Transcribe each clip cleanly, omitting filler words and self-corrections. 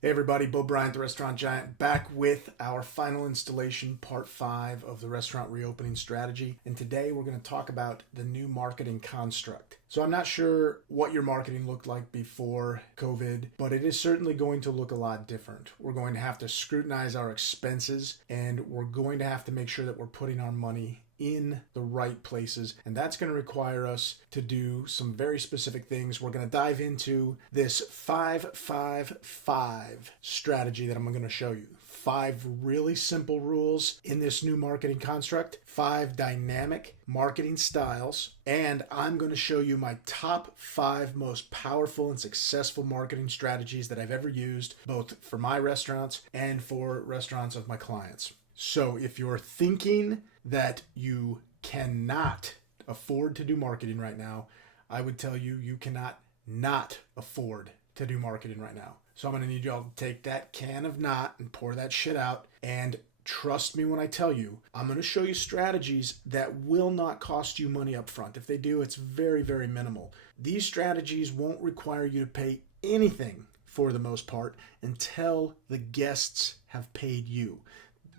Hey everybody, Bo Bryant, the Restaurant Giant, back with our final installation, part 5 of the restaurant reopening strategy. And today we're going to talk about the new marketing construct. So I'm not sure what your marketing looked like before COVID, but it is certainly going to look a lot different. We're going to have to scrutinize our expenses, and we're going to have to make sure that we're putting our money in the right places, and that's going to require us to do some very specific things. We're going to dive into this 5-5-5 strategy that I'm going to show you. 5 really simple rules in this new marketing construct, 5 dynamic marketing styles, and I'm going to show you my top 5 most powerful and successful marketing strategies that I've ever used, both for my restaurants and for restaurants of my clients. So if you're thinking that you cannot afford to do marketing right now, I would tell you you cannot not afford to do marketing right now. So I'm going to need y'all to take that can of not and pour that shit out, and trust me when I tell you, I'm going to show you strategies that will not cost you money up front. If they do, it's very, very minimal. These strategies won't require you to pay anything for the most part until the guests have paid you.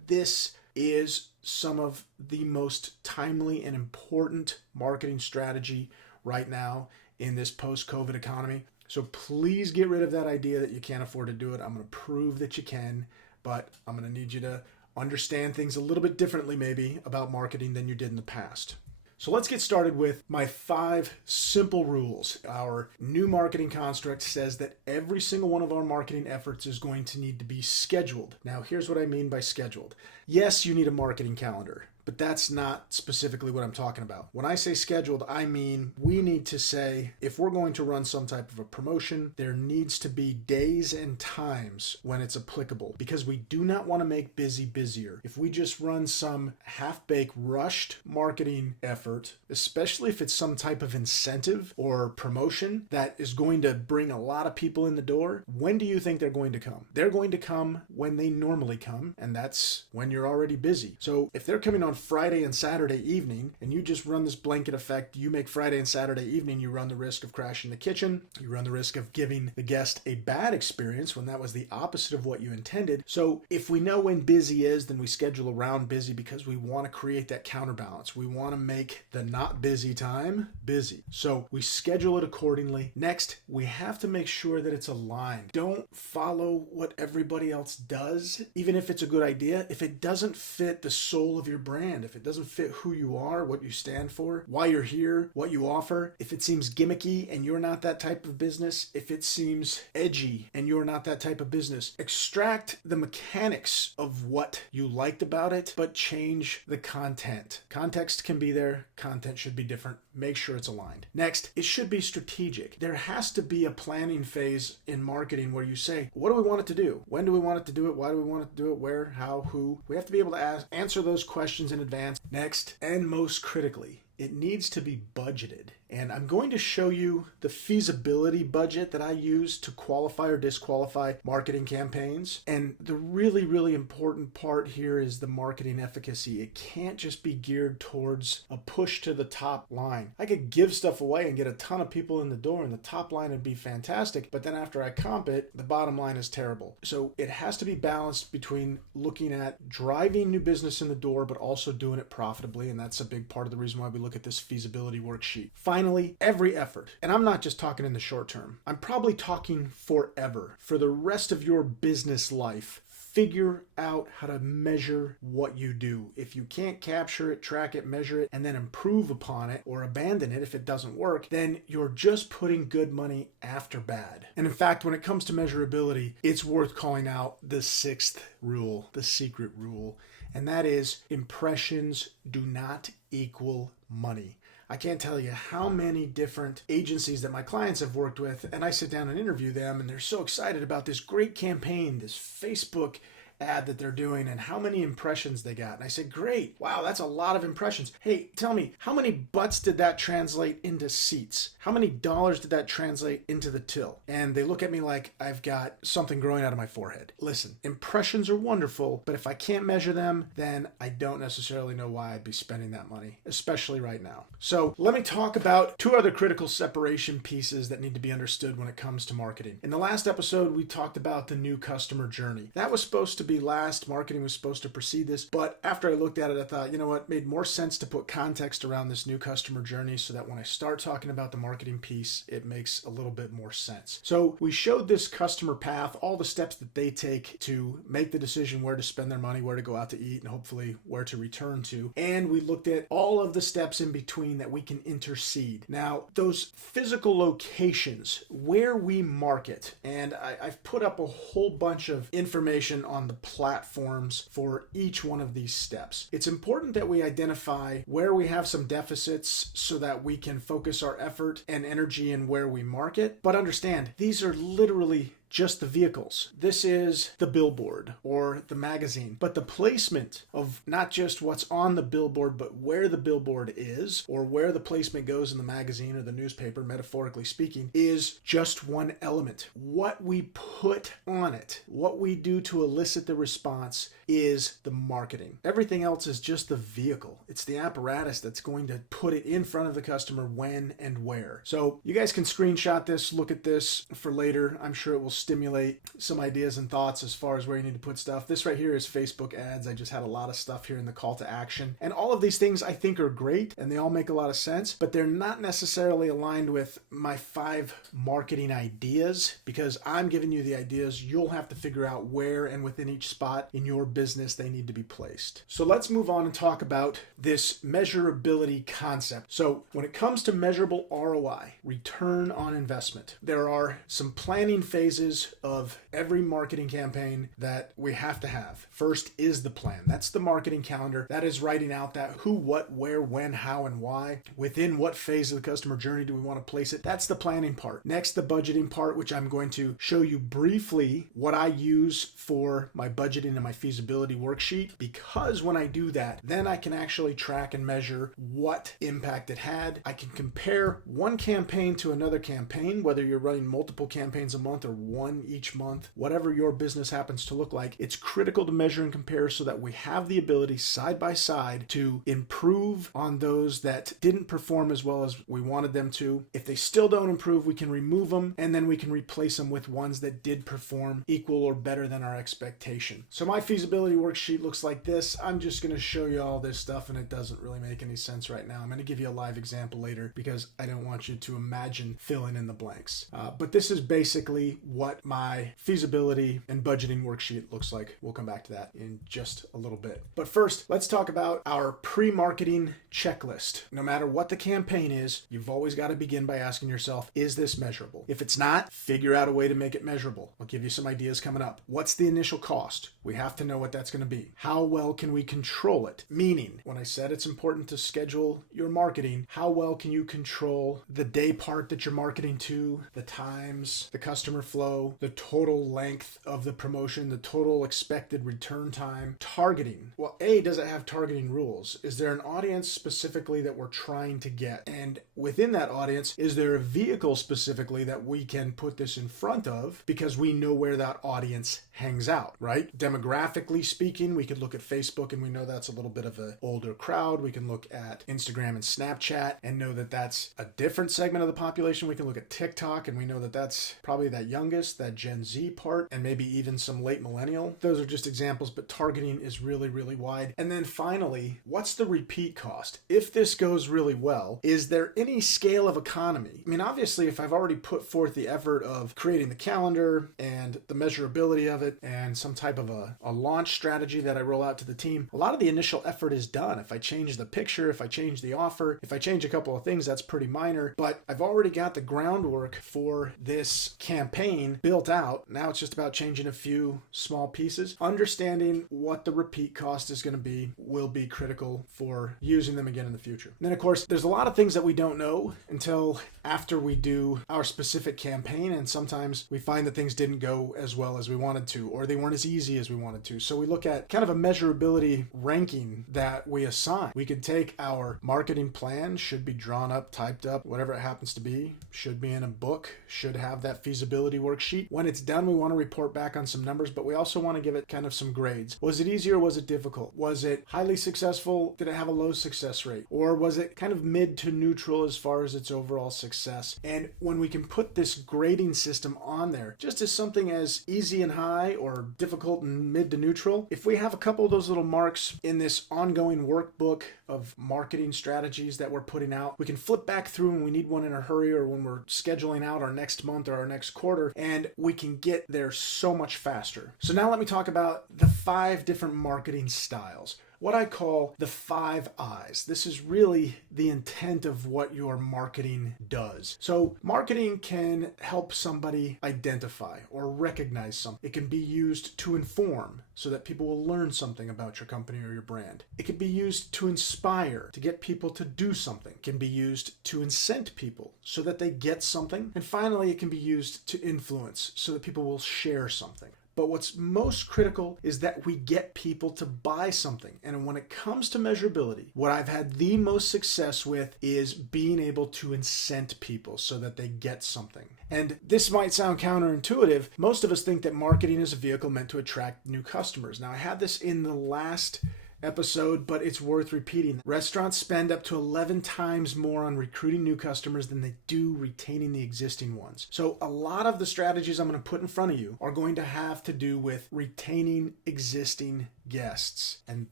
This is some of the most timely and important marketing strategy right now in this post-COVID economy. So please get rid of that idea that you can't afford to do it. I'm going to prove that you can, but I'm going to need you to understand things a little bit differently maybe about marketing than you did in the past. So let's get started with my 5 simple rules. Our new marketing construct says that every single one of our marketing efforts is going to need to be scheduled. Now, here's what I mean by scheduled. Yes, you need a marketing calendar, but that's not specifically what I'm talking about. When I say scheduled, I mean we need to say if we're going to run some type of a promotion, there needs to be days and times when it's applicable, because we do not want to make busy busier. If we just run some half-baked, rushed marketing effort, especially if it's some type of incentive or promotion that is going to bring a lot of people in the door, when do you think they're going to come? They're going to come when they normally come, and that's when you're already busy. So if they're coming on Friday and Saturday evening, and you just run this blanket effect, you make Friday and Saturday evening, you run the risk of crashing the kitchen. You run the risk of giving the guest a bad experience when that was the opposite of what you intended. So if we know when busy is, then we schedule around busy, because we want to create that counterbalance. We want to make the not busy time busy. So we schedule it accordingly. Next, we have to make sure that it's aligned. Don't follow what everybody else does, even if it's a good idea. If it doesn't fit the soul of your brand, if it doesn't fit who you are, what you stand for, why you're here, what you offer, if it seems gimmicky and you're not that type of business, if it seems edgy and you're not that type of business, extract the mechanics of what you liked about it, but change the content. Context can be there, content should be different. Make sure it's aligned. Next, it should be strategic. There has to be a planning phase in marketing where you say, what do we want it to do? When do we want it to do it? Why do we want it to do it? Where? How? Who? We have to be able to answer those questions in advance. Next, and most critically, it needs to be budgeted. And I'm going to show you the feasibility budget that I use to qualify or disqualify marketing campaigns. And the really, really important part here is the marketing efficacy. It can't just be geared towards a push to the top line. I could give stuff away and get a ton of people in the door, and the top line would be fantastic, but then after I comp it, the bottom line is terrible. So it has to be balanced between looking at driving new business in the door, but also doing it profitably, and that's a big part of the reason why we look at this feasibility worksheet. Finally, every effort, and I'm not just talking in the short term, I'm probably talking forever, for the rest of your business life, figure out how to measure what you do. If you can't capture it, track it, measure it, and then improve upon it or abandon it if it doesn't work, then you're just putting good money after bad. And in fact, when it comes to measurability, it's worth calling out the 6th rule, the secret rule, and that is impressions do not equal money. I can't tell you how many different agencies that my clients have worked with, and I sit down and interview them, and they're so excited about this great campaign, this Facebook ad that they're doing and how many impressions they got. And I said, great. Wow, that's a lot of impressions. Hey, tell me, how many butts did that translate into seats? How many dollars did that translate into the till? And they look at me like I've got something growing out of my forehead. Listen, impressions are wonderful, but if I can't measure them, then I don't necessarily know why I'd be spending that money, especially right now. So let me talk about two other critical separation pieces that need to be understood when it comes to marketing. In the last episode, we talked about the new customer journey. That was supposed to be last. Marketing was supposed to precede this. But after I looked at it, I thought, you know what, made more sense to put context around this new customer journey so that when I start talking about the marketing piece, it makes a little bit more sense. So we showed this customer path, all the steps that they take to make the decision where to spend their money, where to go out to eat, and hopefully where to return to. And we looked at all of the steps in between that we can intercede. Now, those physical locations where we market, and I've put up a whole bunch of information on the platforms for each one of these steps. It's important that we identify where we have some deficits so that we can focus our effort and energy in where we market. But understand, these are literally just the vehicles. This is the billboard or the magazine, but the placement of not just what's on the billboard, but where the billboard is or where the placement goes in the magazine or the newspaper, metaphorically speaking, is just one element. What we put on it, what we do to elicit the response is the marketing. Everything else is just the vehicle. It's the apparatus that's going to put it in front of the customer when and where. So you guys can screenshot this, look at this for later. I'm sure it will stimulate some ideas and thoughts as far as where you need to put stuff. This right here is Facebook ads. I just had a lot of stuff here in the call to action. And all of these things I think are great and they all make a lot of sense, but they're not necessarily aligned with my 5 marketing ideas because I'm giving you the ideas. You'll have to figure out where and within each spot in your business they need to be placed. So let's move on and talk about this measurability concept. So when it comes to measurable ROI, return on investment, there are some planning phases of every marketing campaign that we have to have. First is the plan. That's the marketing calendar. That is writing out that who, what, where, when, how, and why. Within what phase of the customer journey do we want to place it? That's the planning part. Next, the budgeting part, which I'm going to show you briefly what I use for my budgeting and my feasibility worksheet, because when I do that, then I can actually track and measure what impact it had. I can compare one campaign to another campaign, whether you're running multiple campaigns a month or one each month, whatever your business happens to look like. It's critical to measure and compare so that we have the ability side by side to improve on those that didn't perform as well as we wanted them to. If they still don't improve, we can remove them and then we can replace them with ones that did perform equal or better than our expectation. So my feasibility worksheet looks like this. I'm just going to show you all this stuff and it doesn't really make any sense right now. I'm going to give you a live example later because I don't want you to imagine filling in the blanks. But this is basically what my feasibility and budgeting worksheet looks like. We'll come back to that in just a little bit. But first, let's talk about our pre-marketing checklist. No matter what the campaign is, you've always got to begin by asking yourself, is this measurable? If it's not, figure out a way to make it measurable. I'll give you some ideas coming up. What's the initial cost? We have to know what that's going to be. How well can we control it? Meaning, when I said it's important to schedule your marketing, how well can you control the day part that you're marketing to, the times, the customer flow, the total length of the promotion, the total expected return time, targeting. Well, A, does it have targeting rules? Is there an audience specifically that we're trying to get? And within that audience, is there a vehicle specifically that we can put this in front of because we know where that audience hangs out, right? Demographically speaking, we could look at Facebook and we know that's a little bit of an older crowd. We can look at Instagram and Snapchat and know that that's a different segment of the population. We can look at TikTok and we know that that's probably that youngest, that Gen Z part, and maybe even some late millennial. Those are just examples, but targeting is really, really wide. And then finally, what's the repeat cost? If this goes really well, is there any scale of economy? I mean, obviously, if I've already put forth the effort of creating the calendar and the measurability of it and some type of a launch strategy that I roll out to the team, a lot of the initial effort is done. If I change the picture, if I change the offer, if I change a couple of things, that's pretty minor, but I've already got the groundwork for this campaign marketing built out. Now it's just about changing a few small pieces. Understanding what the repeat cost is going to be will be critical for using them again in the future. And then, of course, there's a lot of things that we don't know until after we do our specific campaign, and sometimes we find that things didn't go as well as we wanted to, or they weren't as easy as we wanted to. So we look at kind of a measurability ranking that we assign. We could take our marketing plan, should be drawn up, typed up, whatever it happens to be, should be in a book, should have that feasibility worksheet. When it's done, we want to report back on some numbers, but we also want to give it kind of some grades. Was it easy or was it difficult? Was it highly successful? Did it have a low success rate? Or was it kind of mid to neutral as far as its overall success? And when we can put this grading system on there, just as something as easy and high or difficult and mid to neutral, if we have a couple of those little marks in this ongoing workbook of marketing strategies that we're putting out, we can flip back through when we need one in a hurry or when we're scheduling out our next month or our next quarter, and we can get there so much faster. So now let me talk about the 5 different marketing styles. What I call the 5 I's. This is really the intent of what your marketing does. So marketing can help somebody identify or recognize something. It can be used to inform so that people will learn something about your company or your brand. It can be used to inspire, to get people to do something. It can be used to incent people so that they get something. And finally, it can be used to influence so that people will share something. But what's most critical is that we get people to buy something. And when it comes to measurability, what I've had the most success with is being able to incent people so that they get something. And this might sound counterintuitive. Most of us think that marketing is a vehicle meant to attract new customers. Now, I had this in the last episode, but it's worth repeating. Restaurants spend up to 11 times more on recruiting new customers than they do retaining the existing ones. So a lot of the strategies I'm going to put in front of you are going to have to do with retaining existing guests. And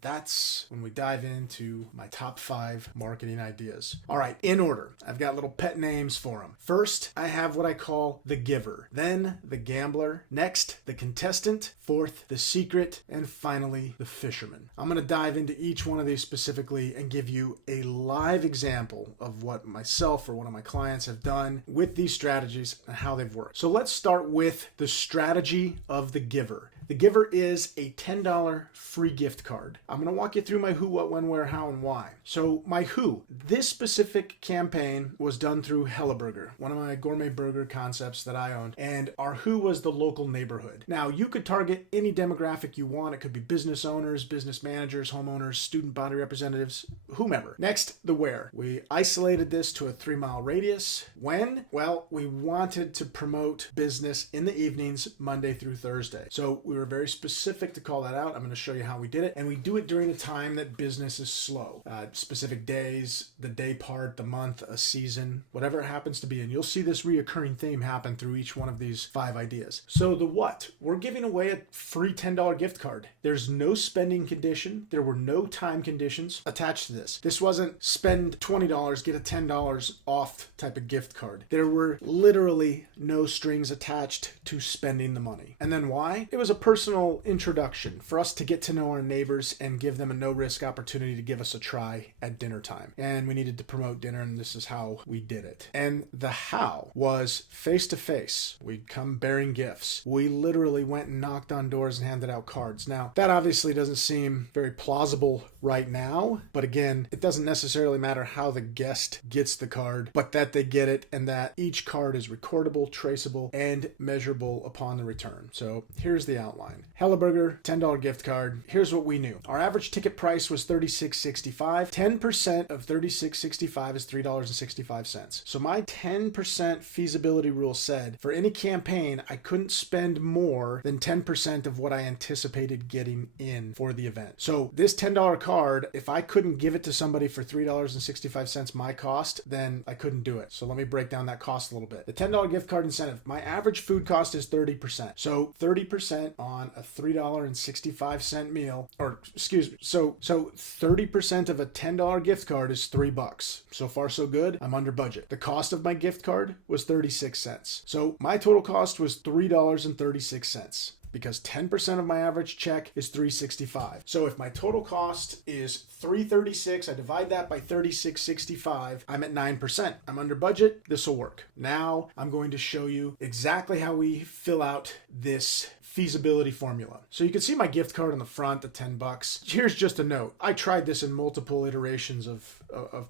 that's when we dive into my top 5 marketing ideas. All right, in order. I've got little pet names for them. First, I have what I call the giver. Then the gambler. Next, the contestant. Fourth, the secret. And finally, the fisherman. I'm going to dive into each one of these specifically and give you a live example of what myself or one of my clients have done with these strategies and how they've worked. So let's start with the strategy of the giver. The giver is a $10 free gift card. I'm going to walk you through my who, what, when, where, how, and why. So my who, this specific campaign was done through Helleburger, one of my gourmet burger concepts that I owned. And our who was the local neighborhood. Now, you could target any demographic you want. It could be business owners, business managers, homeowners, student body representatives, whomever. Next, the where. We isolated this to a 3-mile radius. When? Well, we wanted to promote business in the evenings, Monday through Thursday. So we were very specific to call that out. I'm going to show you how we did it. And we do it during a time that business is slow. Specific days, the day part, the month, a season, whatever it happens to be. And you'll see this reoccurring theme happen through each one of these 5 ideas. So the what? We're giving away a free $10 gift card. There's no spending condition. There were no time conditions attached to this. This wasn't spend $20, get a $10 off type of gift card. There were literally no strings attached to spending the money. And then why? It was a personal introduction for us to get to know our neighbors and give them a no-risk opportunity to give us a try at dinner time. And we needed to promote dinner, and this is how we did it. And the how was face-to-face. We'd come bearing gifts. We literally went and knocked on doors and handed out cards. Now, that obviously doesn't seem very plausible right now, but again, it doesn't necessarily matter how the guest gets the card, but that they get it and that each card is recordable, traceable, and measurable upon the return. So here's the outline. Helleburger, $10 gift card. Here's what we knew. Our average ticket price was $36.65. 10% of $36.65 is $3.65. So my 10% feasibility rule said for any campaign, I couldn't spend more than 10% of what I anticipated getting in for the event. So this $10 card, if I couldn't give it to somebody for $3.65 my cost, then I couldn't do it. So let me break down that cost a little bit. The $10 gift card incentive, my average food cost is 30%. So 30% on a $3.65 meal, or excuse me, so 30% of a $10 gift card is $3. So far so good. I'm under budget. The cost of my gift card was 36 cents. So my total cost was $3.36. because 10% of my average check is $3.65. So if my total cost is $3.36, I divide that by $36.65, I'm at 9%. I'm under budget. This will work. Now I'm going to show you exactly how we fill out this feasibility formula. So you can see my gift card on the front, the $10. Here's just a note. I tried this in multiple iterations of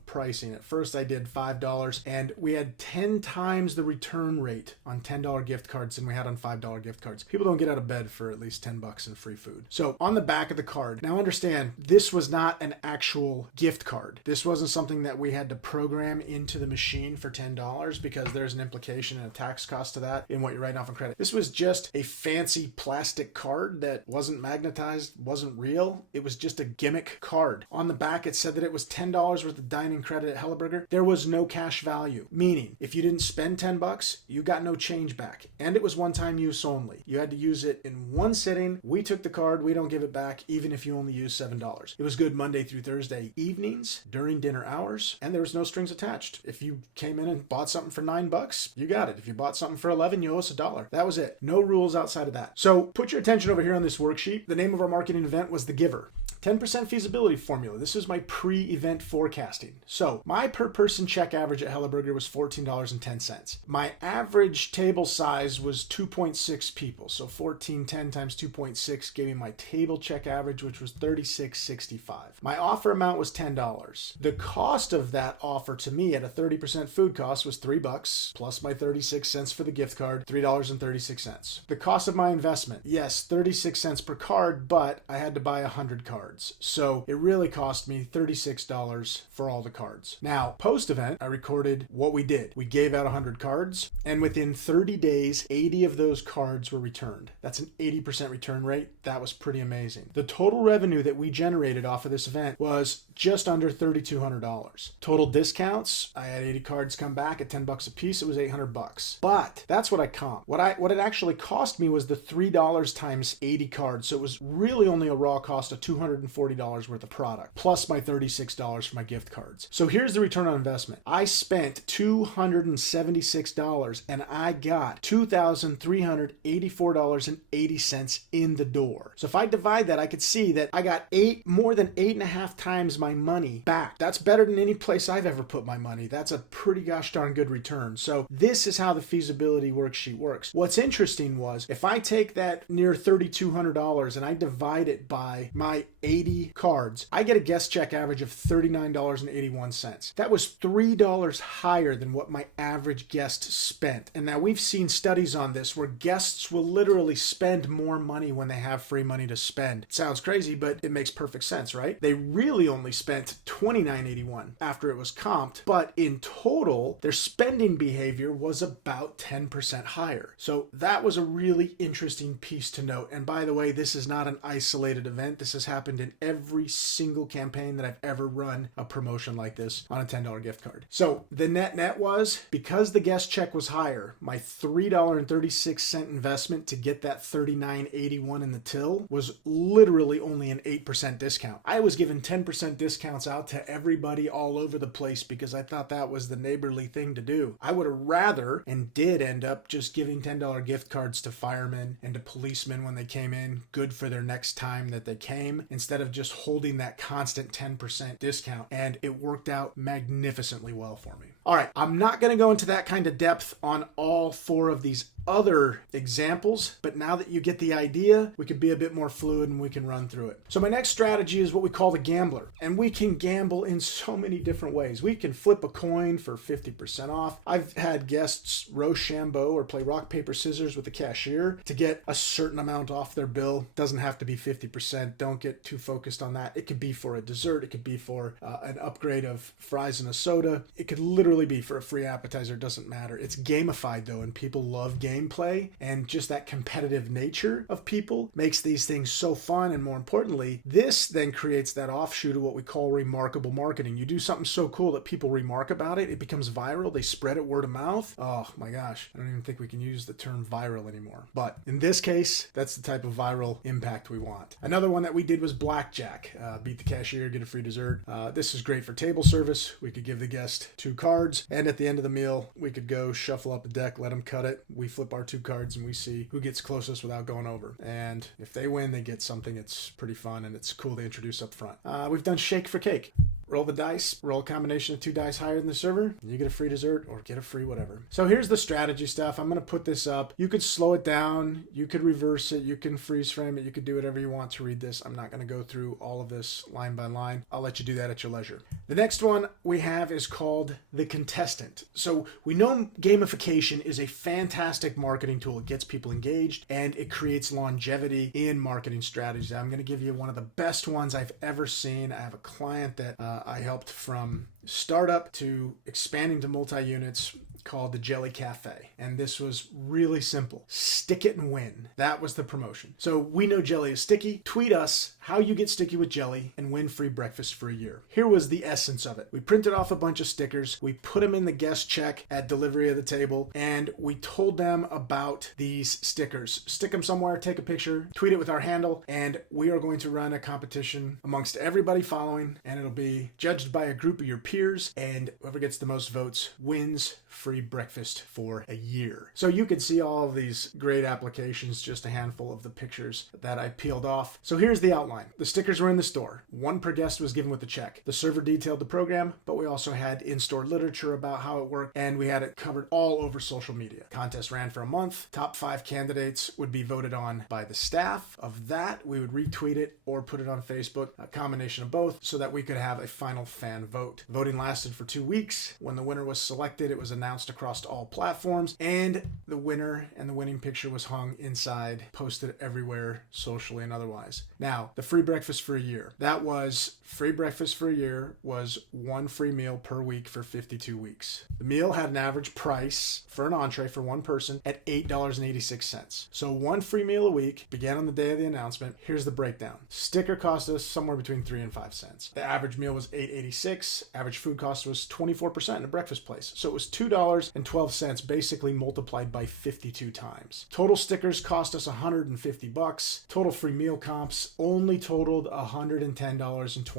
pricing. At first I did $5 and we had 10 times the return rate on $10 gift cards than we had on $5 gift cards. People don't get out of bed for at least $10 in free food. So on the back of the card, now understand this was not an actual gift card. This wasn't something that we had to program into the machine for $10 because there's an implication and a tax cost to that in what you're writing off on credit. This was just a fancy plastic card that wasn't magnetized, wasn't real. It was just a gimmick card. On the back, it said that it was $10 worth of dining credit at Helleberger. There was no cash value, meaning if you didn't spend $10, you got no change back. And it was one-time use only. You had to use it in one sitting. We took the card. We don't give it back, even if you only use $7. It was good Monday through Thursday evenings during dinner hours, and there was no strings attached. If you came in and bought something for $9, you got it. If you bought something for $11, you owe us $1. That was it. No rules outside of that. So put your attention over here on this worksheet. The name of our marketing event was The Giver. 10% feasibility formula. This is my pre-event forecasting. So my per person check average at Helleberger was $14.10. My average table size was 2.6 people. So 1410 times 2.6 gave me my table check average, which was $36.65. My offer amount was $10. The cost of that offer to me at a 30% food cost was $3 plus my 36 cents for the gift card, $3.36. The cost of my investment, yes, 36 cents per card, but I had to buy 100 cards. So it really cost me $36 for all the cards. Now, post-event, I recorded what we did. We gave out 100 cards, and within 30 days, 80 of those cards were returned. That's an 80% return rate. That was pretty amazing. The total revenue that we generated off of this event was just under $3,200. Total discounts, I had 80 cards come back at $10 a piece. It was $800. But that's what I comped. What it actually cost me was the $3 times 80 cards. So it was really only a raw cost of $240 worth of product, plus my $36 for my gift cards. So here's the return on investment. I spent $276 and I got $2,384.80 in the door. So if I divide that, I could see that I got more than 8.5 times my money back. That's better than any place I've ever put my money. That's a pretty gosh darn good return. So this is how the feasibility worksheet works. What's interesting was if I take that near $3,200 and I divide it by my 80 cards, I get a guest check average of $39.81. That was $3 higher than what my average guest spent. And now we've seen studies on this where guests will literally spend more money when they have free money to spend. It sounds crazy, but it makes perfect sense, right? They really only spent $29.81 after it was comped, but in total, their spending behavior was about 10% higher. So that was a really interesting piece to note. And by the way, this is not an isolated event. This has happened in every single campaign that I've ever run a promotion like this on a $10 gift card. So the net was, because the guest check was higher, my $3.36 investment to get that $39.81 in the till was literally only an 8% discount. I was giving 10% discounts out to everybody all over the place because I thought that was the neighborly thing to do. I would have rather, and did end up, just giving $10 gift cards to firemen and to policemen when they came in, good for their next time that they came, instead of just holding that constant 10% discount. And it worked out magnificently well for me. All right, I'm not going to go into that kind of depth on all 4 of these other examples, but now that you get the idea, we can be a bit more fluid and we can run through it. So my next strategy is what we call the gambler, and we can gamble in so many different ways. We can flip a coin for 50% off. I've had guests Rochambeau or play rock, paper, scissors with the cashier to get a certain amount off their bill. Doesn't have to be 50%. Don't get too focused on that. It could be for a dessert. It could be for an upgrade of fries and a soda. It could literally be for a free appetizer. It doesn't matter. It's gamified though, and people love gameplay, and just that competitive nature of people makes these things so fun. And more importantly, this then creates that offshoot of what we call remarkable marketing. You do something so cool that people remark about it. It becomes viral. They spread it word of mouth. Oh my gosh. I don't even think we can use the term viral anymore. But in this case, that's the type of viral impact we want. Another one that we did was blackjack. Beat the cashier, get a free dessert. This is great for table service. We could give the guest 2 cards, and at the end of the meal, we could go shuffle up a deck, let them cut it. We flip flip our 2 cards and we see who gets closest without going over. And if they win, they get something. It's pretty fun and it's cool to introduce up front. We've done shake for cake. Roll the dice, roll a combination of 2 dice higher than the server, and you get a free dessert or get a free whatever. So here's the strategy stuff. I'm going to put this up. You could slow it down. You could reverse it. You can freeze frame it. You could do whatever you want to read this. I'm not going to go through all of this line by line. I'll let you do that at your leisure. The next one we have is called the contestant. So we know gamification is a fantastic marketing tool. It gets people engaged and it creates longevity in marketing strategies. I'm going to give you one of the best ones I've ever seen. I have a client that I helped from startup to expanding to multi-units called the Jelly Cafe. And this was really simple. Stick it and win. That was the promotion. So we know jelly is sticky. Tweet us how you get sticky with jelly and win free breakfast for a year. Here was the essence of it. We printed off a bunch of stickers. We put them in the guest check at delivery of the table, and we told them about these stickers. Stick them somewhere, take a picture, tweet it with our handle, and we are going to run a competition amongst everybody following, and it'll be judged by a group of your peers, and whoever gets the most votes wins free breakfast for a year. So you can see all of these great applications, just a handful of the pictures that I peeled off. So here's the outline. The stickers were in the store. 1 per guest was given with the check. The server detailed the program, but we also had in-store literature about how it worked, and we had it covered all over social media. Contest ran for a month. Top 5 candidates would be voted on by the staff. Of that, we would retweet it or put it on Facebook, a combination of both, so that we could have a final fan vote. Voting lasted for 2 weeks. When the winner was selected, it was announced across all platforms, and the winner and the winning picture was hung inside, posted everywhere, socially and otherwise. Now, the free breakfast for a year. That was free breakfast for a year was 1 free meal per week for 52 weeks. The meal had an average price for an entree for 1 person at $8.86. So 1 free meal a week began on the day of the announcement. Here's the breakdown. Sticker cost us somewhere between 3 and 5 cents. The average meal was $8.86. Average food cost was 24% in a breakfast place. So it was $2.12 basically multiplied by 52 times. Total stickers cost us $150. Total free meal comps only totaled $110.24.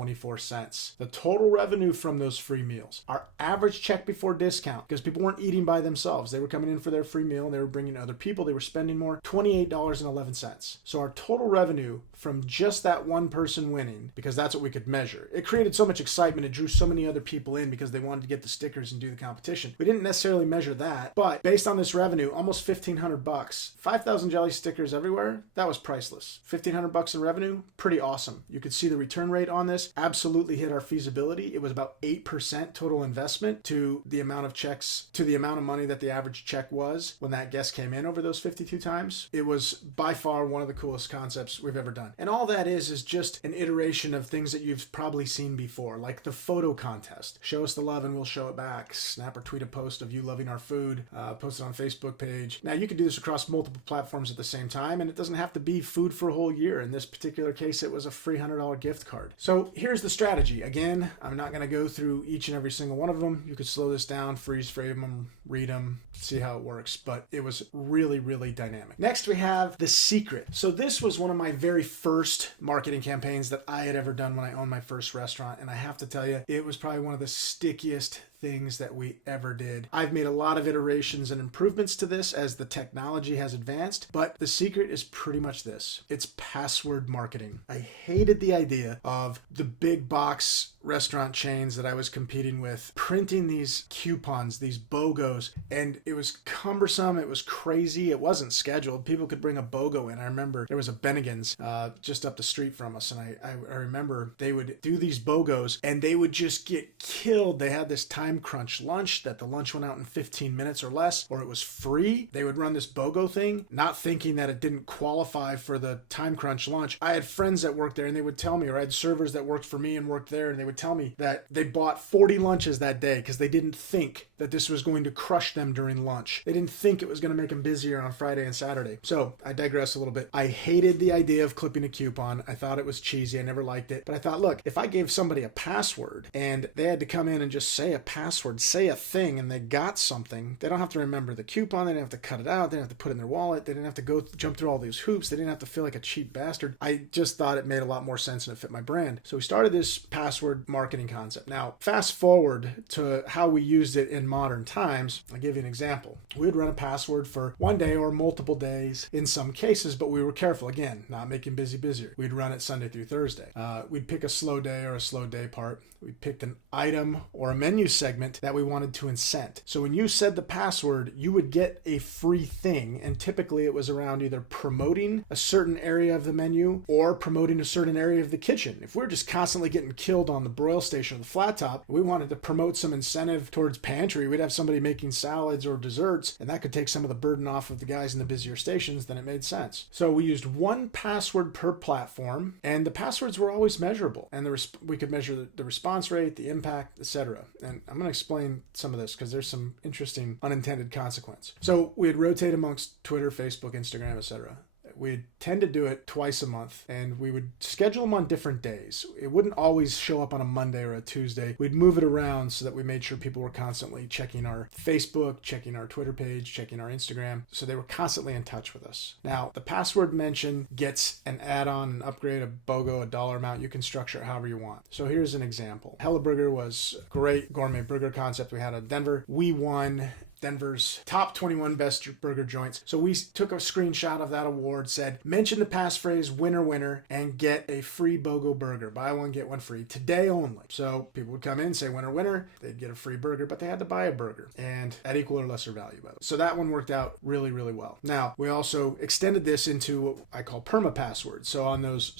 The total revenue from those free meals, our average check before discount, because people weren't eating by themselves, they were coming in for their free meal and they were bringing other people, they were spending more, $28.11. So our total revenue from just that 1 person winning, because that's what we could measure. It created so much excitement, it drew so many other people in because they wanted to get the stickers and do the competition. We didn't necessarily measure that, but based on this revenue, almost $1,500, 5,000 jelly stickers everywhere, that was priceless. $1,500 in revenue, pretty awesome. You could see the return rate on this absolutely hit our feasibility. It was about 8% total investment to the amount of checks, to the amount of money that the average check was when that guest came in over those 52 times. It was by far one of the coolest concepts we've ever done. And all that is just an iteration of things that you've probably seen before, like the photo contest. Show us the love and we'll show it back. Snap or tweet a post of you loving our food, post it on Facebook page. Now you can do this across multiple platforms at the same time, and it doesn't have to be food for a whole year. In this particular case, it was a free $100 gift card. So here's the strategy. Again, I'm not going to go through each and every single one of them. You could slow this down, freeze frame them, read them, see how it works, but it was really, really dynamic. Next, we have the secret. So this was one of my very first marketing campaigns that I had ever done when I owned my first restaurant, and I have to tell you, it was probably one of the stickiest things that we ever did. I've made a lot of iterations and improvements to this as the technology has advanced, but the secret is pretty much this. It's password marketing. I hated the idea of the big box restaurant chains that I was competing with printing these coupons, these BOGOs, and it was cumbersome. It was crazy. It wasn't scheduled. People could bring a BOGO in. I remember there was a Bennigan's just up the street from us, and I remember they would do these BOGOs and they would just get killed. They had this time crunch lunch that the lunch went out in 15 minutes or less, or it was free. They would run this BOGO thing, not thinking that it didn't qualify for the time crunch lunch. I had friends that worked there and they would tell me, or I had servers that worked for me and worked there, and they would tell me that they bought 40 lunches that day because they didn't think that this was going to crush them during lunch. They didn't think it was going to make them busier on Friday and Saturday. So I digress a little bit. I hated the idea of clipping a coupon. I thought it was cheesy. I never liked it. But I thought, look, if I gave somebody a password and they had to come in and just say a password password, say a thing, and they got something, they don't have to remember the coupon, they didn't have to cut it out, they didn't have to put it in their wallet, they didn't have to go jump through all these hoops, they didn't have to feel like a cheap bastard. I just thought it made a lot more sense and it fit my brand. So we started this password marketing concept. Now, fast forward to how we used it in modern times. I'll give you an example. We'd run a password for one day or multiple days in some cases, but we were careful, again, not making busy busier. We'd run it Sunday through Thursday. We'd pick a slow day or a slow day part. We picked an item or a menu segment that we wanted to incent. So when you said the password, you would get a free thing, and typically it was around either promoting a certain area of the menu or promoting a certain area of the kitchen. If we're just constantly getting killed on the broil station or the flat top, we wanted to promote some incentive towards pantry, we'd have somebody making salads or desserts, and that could take some of the burden off of the guys in the busier stations, then it made sense. So we used one password per platform, and the passwords were always measurable, and we could measure the response rate, the impact, etc. And I'm going to explain some of this because there's some interesting unintended consequence. So we'd rotate amongst Twitter, Facebook, Instagram, etc. We'd tend to do it twice a month, and we would schedule them on different days. It wouldn't always show up on a Monday or a Tuesday. We'd move it around so that we made sure people were constantly checking our Facebook, checking our Twitter page, checking our Instagram, so they were constantly in touch with us. Now, the password mention gets an add-on, an upgrade, a BOGO, a dollar amount. You can structure it however you want. So here's an example. Hella Burger was a great gourmet burger concept we had in Denver. We won Denver's top 21 best burger joints. So we took a screenshot of that award, said, mention the passphrase winner, winner, and get a free BOGO burger. Buy one, get one free. Today only. So people would come in, say winner, winner. They'd get a free burger, but they had to buy a burger, and at equal or lesser value, by the way. So that one worked out really, really well. Now, we also extended this into what I call perma passwords. So on those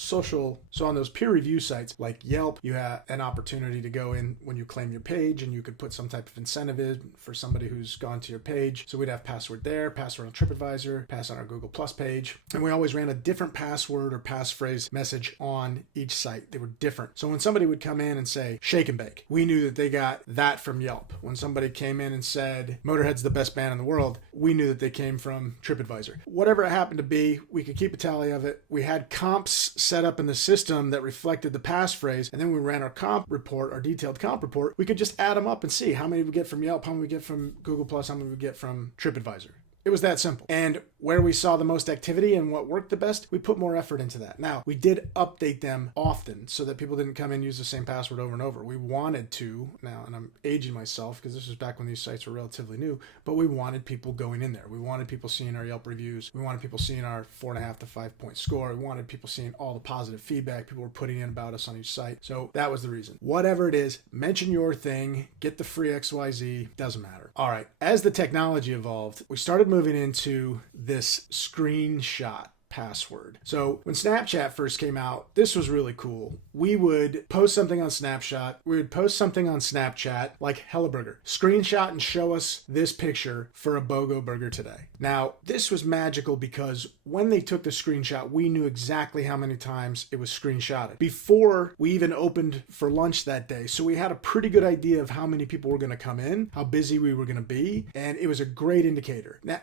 peer review sites like Yelp, you have an opportunity to go in when you claim your page, and you could put some type of incentive in for somebody who's gone to your page. So we'd have password there, password on TripAdvisor, pass on our Google Plus page. And we always ran a different password or passphrase message on each site. They were different. So when somebody would come in and say shake and bake, we knew that they got that from Yelp. When somebody came in and said Motorhead's the best band in the world, we knew that they came from TripAdvisor. Whatever it happened to be, we could keep a tally of it. We had comps set up in the system that reflected the passphrase, and then we ran our comp report, our detailed comp report. We could just add them up and see how many we get from Yelp, how many we get from Google Plus, how many we get from TripAdvisor. It was that simple. And where we saw the most activity and what worked the best, we put more effort into that. Now, we did update them often so that people didn't come in and use the same password over and over. We wanted to, now, and I'm aging myself because this was back when these sites were relatively new, but we wanted people going in there. We wanted people seeing our Yelp reviews. We wanted people seeing our 4.5 to 5 point score. We wanted people seeing all the positive feedback people were putting in about us on each site. So that was the reason. Whatever it is, mention your thing, get the free XYZ, doesn't matter. All right, as the technology evolved, we started moving into this screenshot password. So when Snapchat first came out, this was really cool. We would post something on Snapchat. We would post something on Snapchat like Hella Burger. Screenshot and show us this picture for a BOGO burger today. Now, this was magical because when they took the screenshot, we knew exactly how many times it was screenshotted before we even opened for lunch that day. So we had a pretty good idea of how many people were going to come in, how busy we were going to be, and it was a great indicator. Now,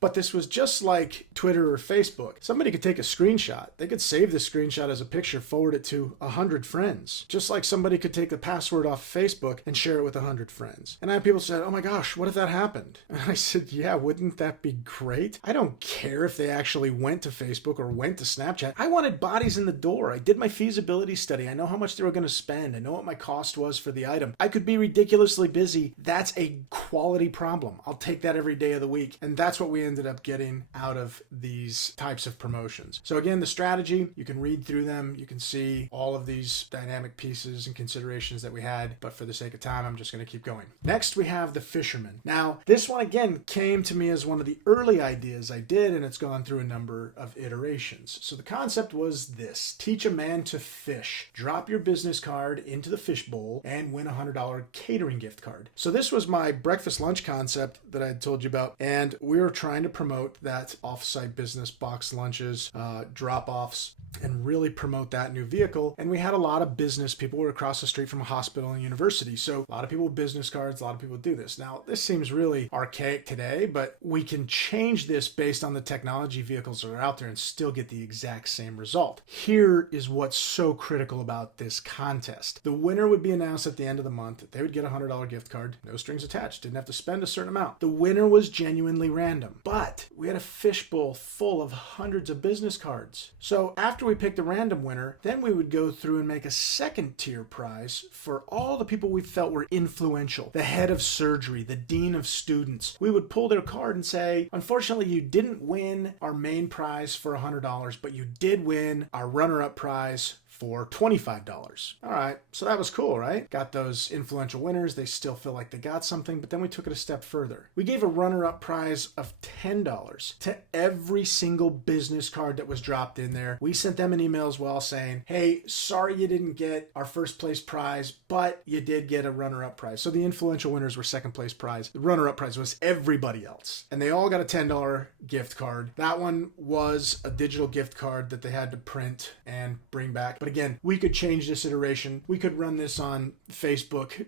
but this was just like Twitter or Facebook. Somebody could take a screenshot. They could save the screenshot as a picture, forward it to 100 friends. Just like somebody could take the password off Facebook and share it with 100 friends. And I had people say, oh my gosh, what if that happened? And I said, yeah, wouldn't that be great? I don't care if they actually went to Facebook or went to Snapchat. I wanted bodies in the door. I did my feasibility study. I know how much they were going to spend. I know what my cost was for the item. I could be ridiculously busy. That's a quality problem. I'll take that every day of the week. And that's what we ended up getting out of these types of promotions. So again, the strategy, you can read through them. You can see all of these dynamic pieces and considerations that we had, but for the sake of time, I'm just going to keep going. Next, we have the fisherman. Now, this one again came to me as one of the early ideas I did, and it's gone through a number of iterations. So the concept was this: teach a man to fish. Drop your business card into the fish bowl and win a $100 catering gift card. So this was my breakfast lunch concept that I had told you about, and we were trying to promote that off-site business box lunches, drop-offs. and really promote that new vehicle. And we had a lot of business people who were across the street from a hospital and university. So a lot of people with business cards, a lot of people do this. Now, this seems really archaic today, but we can change this based on the technology vehicles that are out there and still get the exact same result. Here is what's so critical about this contest. The winner would be announced at the end of the month. They would get a $100 gift card, no strings attached, didn't have to spend a certain amount. The winner was genuinely random, but we had a fishbowl full of hundreds of business cards. So after we picked a random winner, then we would go through and make a second tier prize for all the people we felt were influential. The head of surgery, the dean of students. We would pull their card and say, unfortunately, you didn't win our main prize for $100, but you did win our runner-up prize for $25. All right, so that was cool, right? Got those influential winners. They still feel like they got something, but then we took it a step further. We gave a runner-up prize of $10 to every single business card that was dropped in there. We sent them an email as well saying, hey, sorry you didn't get our first place prize, but you did get a runner-up prize. So the influential winners were second place prize. The runner-up prize was everybody else. And they all got a $10 gift card. That one was a digital gift card that they had to print and bring back. But again, we could change this iteration. We could run this on Facebook,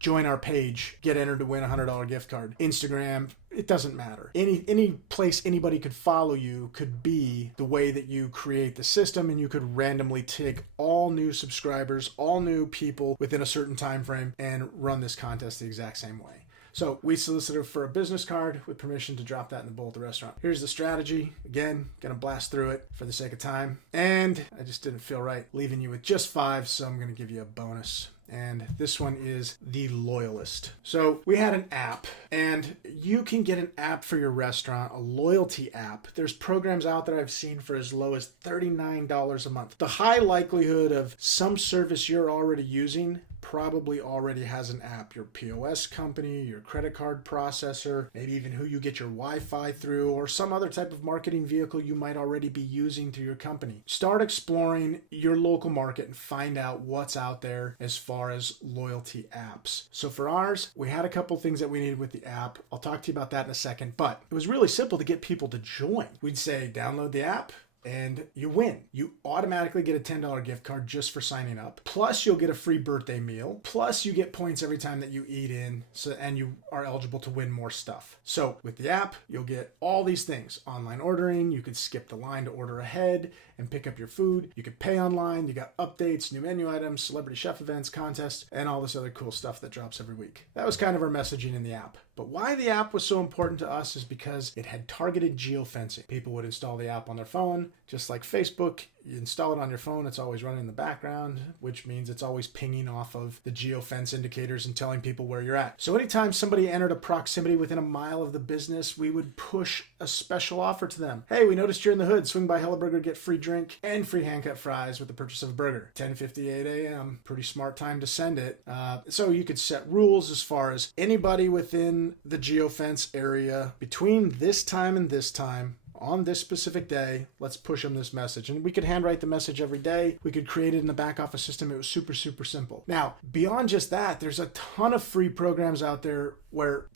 join our page, get entered to win a $100 gift card. Instagram, it doesn't matter. Any place anybody could follow you could be the way that you create the system, and you could randomly take all new subscribers, all new people within a certain time frame and run this contest the exact same way. So we solicited for a business card with permission to drop that in the bowl at the restaurant. Here's the strategy. Again, gonna blast through it for the sake of time. And I just didn't feel right leaving you with just 5, so I'm gonna give you a bonus. And this one is the Loyalist. So we had an app, and you can get an app for your restaurant, a loyalty app. There's programs out there I've seen for as low as $39 a month. The high likelihood of some service you're already using probably already has an app. Your POS company, your credit card processor, maybe even who you get your Wi-Fi through, or some other type of marketing vehicle you might already be using through your company. Start exploring your local market and find out what's out there as far as loyalty apps. So for ours, we had a couple things that we needed with the app. I'll talk to you about that in a second, but it was really simple to get people to join. We'd say, download the app, and you win. You automatically get a $10 gift card just for signing up. Plus, you'll get a free birthday meal. Plus, you get points every time that you eat in, and you are eligible to win more stuff. So with the app, you'll get all these things. Online ordering, you could skip the line to order ahead and pick up your food. You could pay online. You got updates, new menu items, celebrity chef events, contests, and all this other cool stuff that drops every week. That was kind of our messaging in the app. But why the app was so important to us is because it had targeted geofencing. People would install the app on their phone, just like Facebook. You install it on your phone, it's always running in the background, which means it's always pinging off of the geofence indicators and telling people where you're at. So anytime somebody entered a proximity within a mile of the business, we would push a special offer to them. Hey, we noticed you're in the hood. Swing by Hello Burger, get free drink and free hand-cut fries with the purchase of a burger. 10:58 a.m. Pretty smart time to send it. So you could set rules as far as anybody within the geofence area between this time and this time on this specific day, let's push them this message. And we could handwrite the message every day. We could create it in the back office system. It was super, super simple. Now, beyond just that, there's a ton of free programs out there where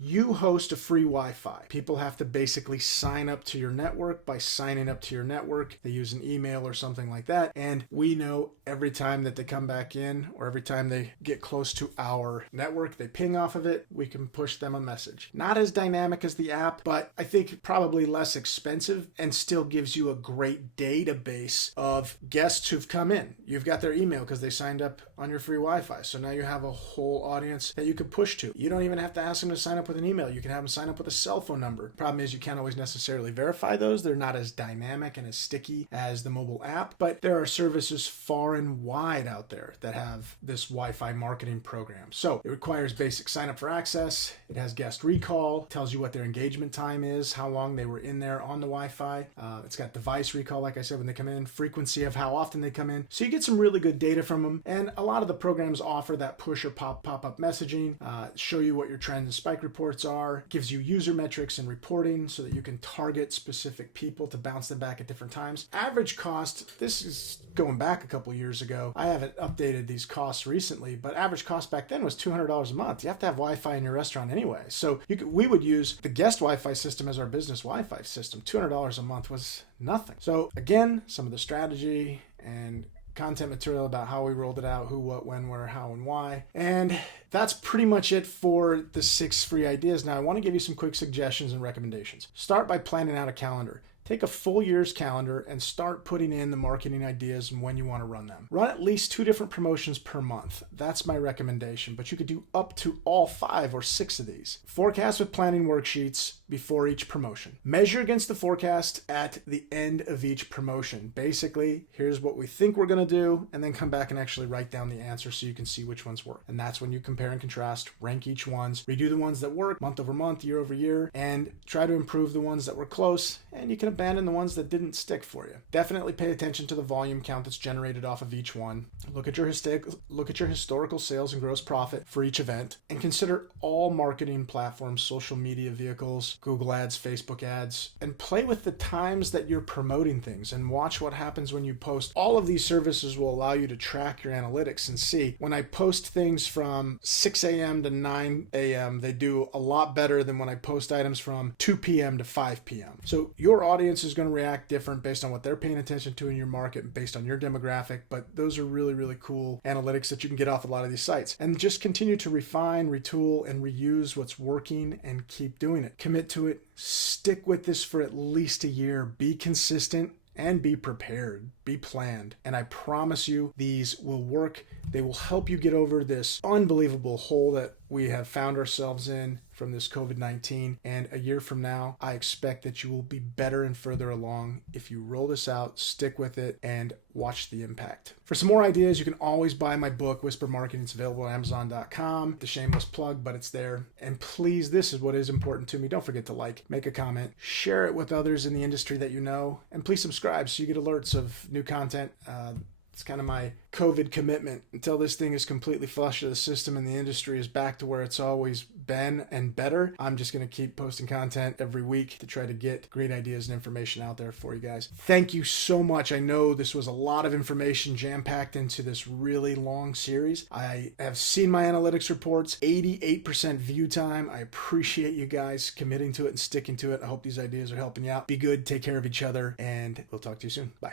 you host a free Wi-Fi. People have to basically sign up to your network. By signing up to your network, they use an email or something like that. And we know every time that they come back in or every time they get close to our network, they ping off of it, we can push them a message. Not as dynamic as the app, but I think probably less expensive and still gives you a great database of guests who've come in. You've got their email because they signed up on your free Wi-Fi. So now you have a whole audience that you could push to. You don't even have to ask them to sign up with an email. You can have them sign up with a cell phone number. Problem is you can't always necessarily verify those. They're not as dynamic and as sticky as the mobile app, but there are services far and wide out there that have this Wi-Fi marketing program. So it requires basic sign up for access. It has guest recall, tells you what their engagement time is, how long they were in there on the Wi-Fi. It's got device recall, like I said, when they come in, frequency of how often they come in. So you get some really good data from them. And a lot of the programs offer that push or pop-up message messaging, show you what your trend and spike reports are, gives you user metrics and reporting so that you can target specific people to bounce them back at different times. Average cost, this is going back a couple years ago. I haven't updated these costs recently, but average cost back then was $200 a month. You have to have Wi-Fi in your restaurant anyway. So we would use the guest Wi-Fi system as our business Wi-Fi system. $200 a month was nothing. So again, some of the strategy and content material about how we rolled it out, who, what, when, where, how, and why. And that's pretty much it for the 6 free ideas. Now, I want to give you some quick suggestions and recommendations. Start by planning out a calendar. Take a full year's calendar and start putting in the marketing ideas and when you want to run them. Run at least 2 different promotions per month. That's my recommendation, but you could do up to all 5 or 6 of these. Forecast with planning worksheets before each promotion. Measure against the forecast at the end of each promotion. Basically, here's what we think we're going to do, and then come back and actually write down the answer so you can see which ones work. And that's when you compare and contrast, rank each ones, redo the ones that work month over month, year over year, and try to improve the ones that were close, and you can abandon the ones that didn't stick for you. Definitely pay attention to the volume count that's generated off of each one. Look at your historical sales and gross profit for each event, and consider all marketing platforms, social media vehicles, Google ads, Facebook ads, and play with the times that you're promoting things and watch what happens when you post. All of these services will allow you to track your analytics and see when I post things from 6 a.m. to 9 a.m., they do a lot better than when I post items from 2 p.m. to 5 p.m. So your audience is going to react different based on what they're paying attention to in your market, based on your demographic, but those are really, really cool analytics that you can get off a lot of these sites. And just continue to refine, retool, and reuse what's working and keep doing it. Commit to it. Stick with this for at least a year. Be consistent and be prepared. Be planned. And I promise you these will work. They will help you get over this unbelievable hole that we have found ourselves in from this COVID-19. And a year from now, I expect that you will be better and further along if you roll this out, stick with it, and watch the impact. For some more ideas, you can always buy my book, Whisper Marketing. It's available at Amazon.com. The shameless plug, but it's there. And please, this is what is important to me. Don't forget to like, make a comment, share it with others in the industry that you know, and please subscribe so you get alerts of new content. It's kind of my COVID commitment. Until this thing is completely flushed to the system and the industry is back to where it's always been and better, I'm just going to keep posting content every week to try to get great ideas and information out there for you guys. Thank you so much. I know this was a lot of information jam-packed into this really long series. I have seen my analytics reports, 88% view time. I appreciate you guys committing to it and sticking to it. I hope these ideas are helping you out. Be good, take care of each other, and we'll talk to you soon. Bye.